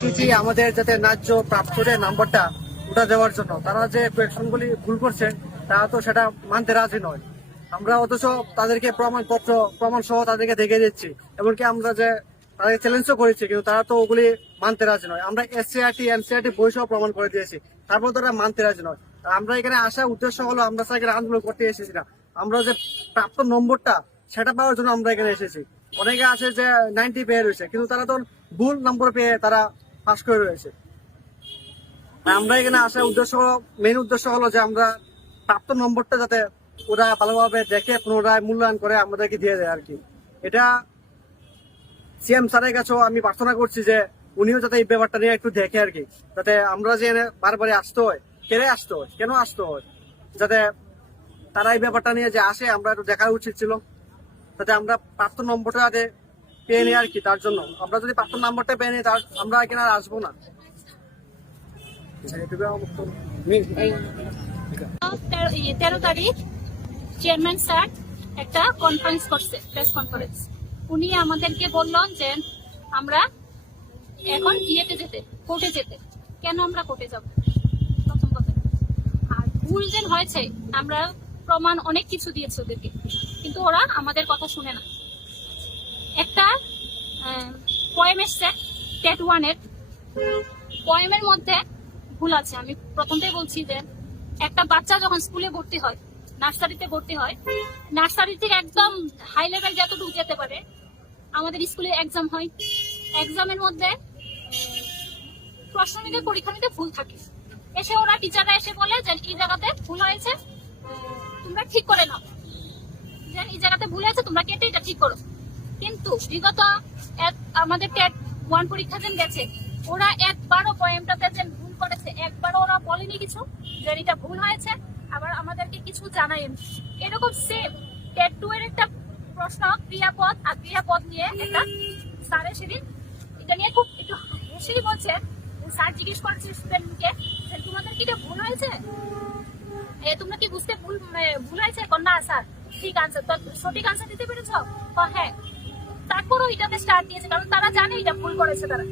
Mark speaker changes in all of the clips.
Speaker 1: কর্মসূচি আমাদের যাতে ন্যায্য প্রাপ্ত যে নাম্বারটা ওটা দেওয়ার জন্য, তারা যে কোয়েকশনগুলি ভুল করছে তারা তো সেটা মানতে রাজি নয়। আমরা অথচ তাদেরকে প্রমাণপত্র প্রমাণ সহ তাদেরকে দেখে দিচ্ছি, এমনকি আমরা যে তাদেরকে চ্যালেঞ্জও করেছি, কিন্তু তারা তো ওগুলি মানতে রাজি নয়। আমরা এসসিআরটি এনসিআরটি বই সহ প্রমাণ করে দিয়েছি, তারপর তারা মানতে রাজি নয়। আমরা এখানে আসার উদ্দেশ্য হলো, আমরা এখানে আন্দোলন করতে এসেছি না। আমরা যে প্রাপ্ত নম্বরটা, সেটা পাওয়ার জন্য আমরা এখানে এসেছি। অনেকে আছে যে নাইনটি পেয়ে রয়েছে, কিন্তু তারা তো ভুল নম্বর পেয়ে তারা পাস করে রয়েছে। আমরা এখানে আসার উদ্দেশ্য মেন উদ্দেশ্য হলো যে আমরা প্রাপ্ত নম্বরটা যাতে ওরা ভালোভাবে দেখে, পুনরায় মূল্যায়ন করে আমাদেরকে দিয়ে দেয় আর কি। এটা সিএম স্যারের কাছেও আমি প্রার্থনা করছি যে উনিও যাতে এই ব্যাপারটা নিয়ে একটু দেখে আর কি। যাতে আমরা যে বারবারই আসতে হয়, কেন আসতে হয়, কেন আসতে হয়, যাতে তারা এই ব্যাপারটা নিয়ে যে আসে, আমরা একটু দেখা উচিত ছিল। যাতে আমরা প্রাপ্ত নম্বরটা যাতে পেয়ে নিই আর কি তার জন্য। আমরা যদি প্রাপ্ত নম্বরটা পেয়ে নিই, তার আমরা এখানে আর আসব না?
Speaker 2: তেরো তারিখ চেয়ারম্যান স্যার একটা কনফারেন্স করছে প্রেস কনফারেন্স উনি আমাদেরকে বললেন যে আমরা এখন ইয়েতে যেতে কোর্টে যেতে। কেন আমরা কোর্টে যাব? প্রথম কথা। আর ভুল যে হয়েছে, আমরা প্রমাণ অনেক কিছু দিয়েছি ওদেরকে। কিন্তু ওরা আমাদের কথা শুনে না। একটা পয়েম এসছে টেট ওয়ানের পয়েমের মধ্যে ভুল আছে, আমি প্রথমটাই বলছি যে একটা বাচ্চা যখন স্কুলে ভর্তি হয় নার্সারিতে ভর্তি হয় নার্সারি থেকে একদম হাই লেভেল যতটুকু যেতে পারে, আমাদের স্কুলে এক্সাম হয়। এক্সামের মধ্যে প্রশ্ন নিতে, পরীক্ষা নিতে ভুল থাকে। এসে ওরা টিচাররা এসে বলে যে এই জায়গাতে ভুল হয়েছে তোমরা ঠিক করে নাও। যে এই জায়গাতে ভুল হয়েছে, তোমরা কেটে এটা ঠিক করো। কিন্তু বিগত আমাদের টেট ওয়ান পরীক্ষা যেন গেছে, ওরা একবারও পয়েমটাতে যে ভুল করেছে, একবারও ওরা বলেনি কিছু যে এটা ভুল হয়েছে, আবার আমাদেরকে কিছু জানায়নি। এরকম সেম টেট টু এর একটা প্রশ্ন, ক্রিয়াপদ, আর ক্রিয়াপদ নিয়ে একটা স্যারের সেদিন, এটা নিয়ে খুব একটু হেসেই বলছে। স্যার জিজ্ঞেস করেছে স্টুডেন্টকে তোমাদের কি এটা ভুল হয়েছে? এ, তোমরা কি বুঝতে ভুল ভুল হয়েছে, কন্যা, স্যার? ঠিক আনসার তো সঠিক আনসার দিতে পেরেছ? হ্যাঁ। তারপরও এটাতে স্টার্ট দিয়েছে, কারণ তারা জানে এটা ভুল করেছে তারা।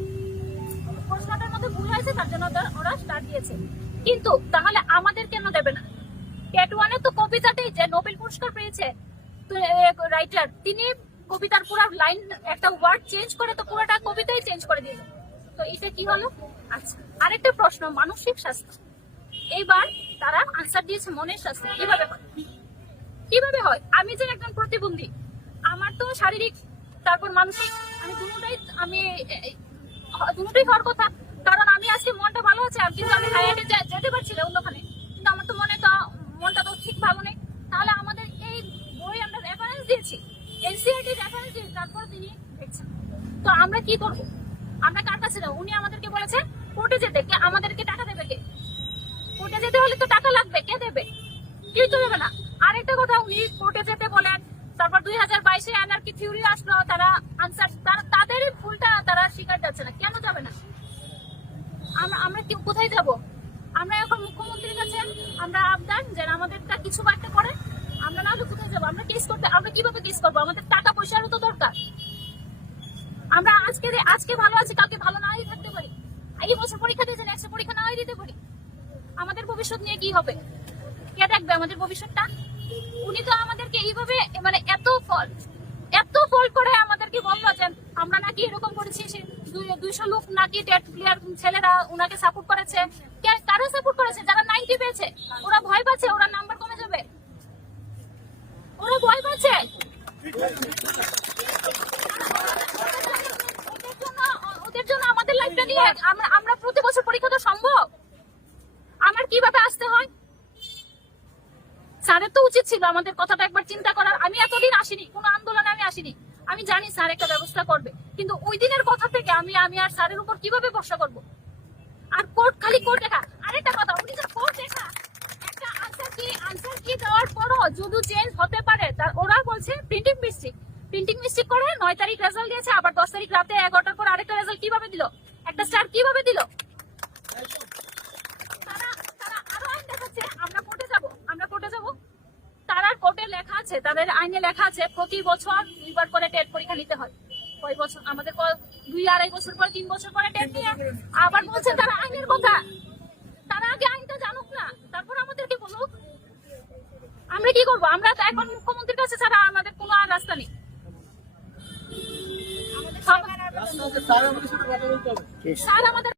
Speaker 2: প্রশ্নটার মধ্যে ভুল হয়েছে, তার জন্য ওরা- স্টার্ট দিয়েছে। কিন্তু তাহলে আমাদের কেন দেবে না? টেট ওয়ানে তো কবিতাতেই যে নোবেল পুরস্কার পেয়েছে রাইটার তিনি কবিতার পুরো লাইন একটা ওয়ার্ড চেঞ্জ করে তো পুরোটা কবিতাই চেঞ্জ করে দিল তো এটা কি হলো? আচ্ছা আরেকটা প্রশ্ন, মানসিক স্বাস্থ্য। এইবার তারা আনসার দিয়েছে মনের স্বাস্থ্য। কীভাবে হয়? কীভাবে হয়? আমি যে একজন প্রতিবন্ধী, আমার তো শারীরিক তারপর মানসিক আমি দুটোটাই আমি, দুটোই হওয়ার কথা। কারণ আমি আজকে মনটা ভালো আছে কিন্তু আমি যেতে পারছি না অন্যখানে। কিন্তু আমার তো মনে তো, মনটা তো ঠিক ভালো নেই। তাহলে আমাদের এই বই আমরা রেফারেন্স দিয়েছি। এনসিআরটি রেফারেন্স দিয়েছি তারপর তিনি দেখছেন। তো আমরা কি করব? আমরা কার কাছে যাব? উনি আমাদেরকে বলেছে কোর্টে যেতে। কে, আমাদেরকে টাকা দেবে কে? কোর্টে যেতে হলে তো টাকা লাগবে। কে দেবে? কেউ তো দেবে না। আরেকটা কথা, উনি কোর্টে যেতে বলেন তারপর দুই হাজার বাইশে এনআরকি থিওরি আসলো, তারা আনসার তারা, তাদেরই ভুলটা তারা স্বীকার যাচ্ছে না। কেন যাবে না? আমরা আমরা কি, কোথায় যাব? আমরা এখন মুখ্যমন্ত্রীর কাছে, আমরা আবদান যে আমাদেরটা কিছু একটা করে আমরা না হলে কোথায় যাব? আমরা কেস করতে, আমরা কীভাবে কেস করব? আমাদের টাকা পয়সারও তো দরকার। আমরা আজকে আজকে ভালো আছি, কালকে ভালো নাই থাকতে পারি। এই বছর পরীক্ষা দিয়েছে নেক্সট পরীক্ষা নাই দিতে পারি। আমাদের ভবিষ্যৎ নিয়ে কি হবে? কে দেখবে আমাদের ভবিষ্যৎটা? উনি তো আমাদেরকে এইভাবে মানে এত ফল এত ফল করে আমাদেরকে বলল যে, আমরা নাকি এরকম করেছি দুইশো লোক নাকি টেট প্লেয়ার ছেলেরা উনাকে সাপোর্ট করেছে। কারা সাপোর্ট করেছে? যারা নাইনটি পেয়েছে। ওরা ভয় পাচ্ছে, ওরা নাম্বার কমে যাবে। ওরা ভয় পাচ্ছে। ওদের জন্য আমাদের লাইফটা নিয়ে আমরা প্রতি বছর পরীক্ষা তো সম্ভব আমার কীভাবে আসতে হয় স্যারের তো উচিত ছিল, আমাদের কথাটা একবার চিন্তা করার, আমি এতদিন আসিনি, কোনো আন্দোলনে আমি আসিনি। আমি জানি স্যার একটা ব্যবস্থা করবে, কিন্তু ওই দিনের কথা থেকে আমি আমি আর স্যারের উপর কীভাবে ভরসা করব? আর কোর্ট, খালি কোর্ট দেখা। আরেকটা কথা, উনি যে কোর্ট দেখা, একটা আনসার কি আনসার কি দেওয়ার পরও যদি চেঞ্জ হতে পারে তার ওরা বলছে প্রিন্টিং মিস্টেক প্রিন্টিং মিস্টেক করে নয় তারিখ রেজাল্ট দিয়েছে, আবার দশ তারিখ রাতে এগারোটার পর আরেকটা রেজাল্ট কীভাবে দিল? একটা স্টার কীভাবে দিল তারা তারা আরও আইন দেখাচ্ছে আমরা কোর্টে যাব আমরা কোর্টে যাব তারা কোর্টে লেখা আছে তাদের আইনে লেখা আছে প্রতি বছর দুইবার করে টেট পরীক্ষা নিতে হয়। কয় বছর আমাদের দুই আড়াই বছর পর তিন বছর পরে ডেট নিয়ে আবার বলছে তারা আইনের কথা। তারা আগে আইনটা জানুক না তারপর আমাদেরকে বলুক। আমরা কি করব? আমরা তো এখন মুখ্যমন্ত্রীর কাছে ছাড়া আমাদের কোনো আর রাস্তা নেই। স্যার আমাদের